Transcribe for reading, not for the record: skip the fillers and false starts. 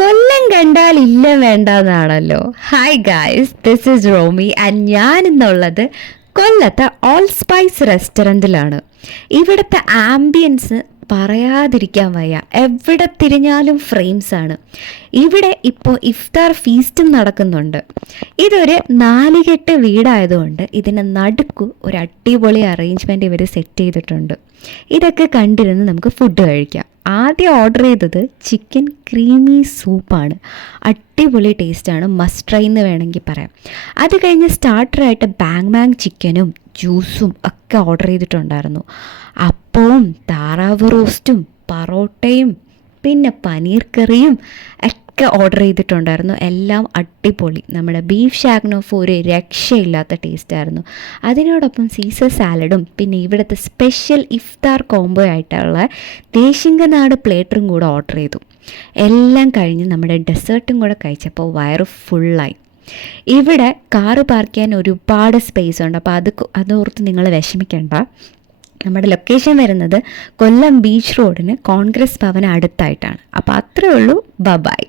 കൊല്ലം കണ്ടാൽ ഇല്ല വേണ്ടെന്നാണല്ലോ. Hi guys, this is Romi and ഞാൻ ഇന്നുള്ളത് കൊല്ലത്തെ ഓൾ സ്പൈസ് റെസ്റ്റോറൻറ്റിലാണ്. ഇവിടുത്തെ ആംബിയൻസ് പറയാതിരിക്കാൻ വയ്യ. എവിടെ തിരിഞ്ഞാലും ഫ്രെയിംസ് ആണ്. ഇവിടെ ഇപ്പോൾ ഇഫ്താർ ഫീസ്റ്റും നടക്കുന്നുണ്ട്. ഇതൊരു നാലുകെട്ട് വീടായതുകൊണ്ട് ഇതിന് നടുക്കു ഒരു അടിപൊളി അറേഞ്ച്മെൻറ്റ് ഇവർ സെറ്റ് ചെയ്തിട്ടുണ്ട്. ഇതൊക്കെ കണ്ടിരുന്ന് നമുക്ക് ഫുഡ് കഴിക്കാം. ആദ്യം ഓർഡർ ചെയ്തത് ചിക്കൻ ക്രീമി സൂപ്പാണ്. അടിപൊളി ടേസ്റ്റാണ്, മസ്റ്റ് ട്രൈ എന്ന് വേണമെങ്കിൽ പറയാം. അത് കഴിഞ്ഞ് സ്റ്റാർട്ടറായിട്ട് ബാങ് ചിക്കനും ജ്യൂസും ഒക്കെ ഓർഡർ ചെയ്തിട്ടുണ്ടായിരുന്നു. അപ്പവും താറാവ് റോസ്റ്റും പൊറോട്ടയും പിന്നെ പനീർ കറിയും ഒക്കെ ഓർഡർ ചെയ്തിട്ടുണ്ടായിരുന്നു. എല്ലാം അടിപൊളി. നമ്മുടെ ബീഫ് ഷാഗ്നോഫ് ഒരു രക്ഷയില്ലാത്ത ടേസ്റ്റായിരുന്നു. അതിനോടൊപ്പം സീസർ സാലഡും പിന്നെ ഇവിടുത്തെ സ്പെഷ്യൽ ഇഫ്താർ കോംബോ ആയിട്ടുള്ള ദേശിംഗനാട് പ്ലേറ്ററും കൂടെ ഓർഡർ ചെയ്തു. എല്ലാം കഴിഞ്ഞ് നമ്മുടെ ഡെസേർട്ടും കൂടെ കഴിച്ചപ്പോൾ വയറ് ഫുള്ളായി. ഇവിടെ കാറ് പാർക്ക് ചെയ്യാൻ ഒരുപാട് സ്പേസ് ഉണ്ട്. അപ്പോൾ അതോർത്ത് നിങ്ങൾ വിഷമിക്കേണ്ട. നമ്മുടെ ലൊക്കേഷൻ വരുന്നത് കൊല്ലം ബീച്ച് റോഡിന് കോൺഗ്രസ് ഭവന് അടുത്തായിട്ടാണ്. അപ്പോൾ അത്രയേ ഉള്ളൂ. ബൈ.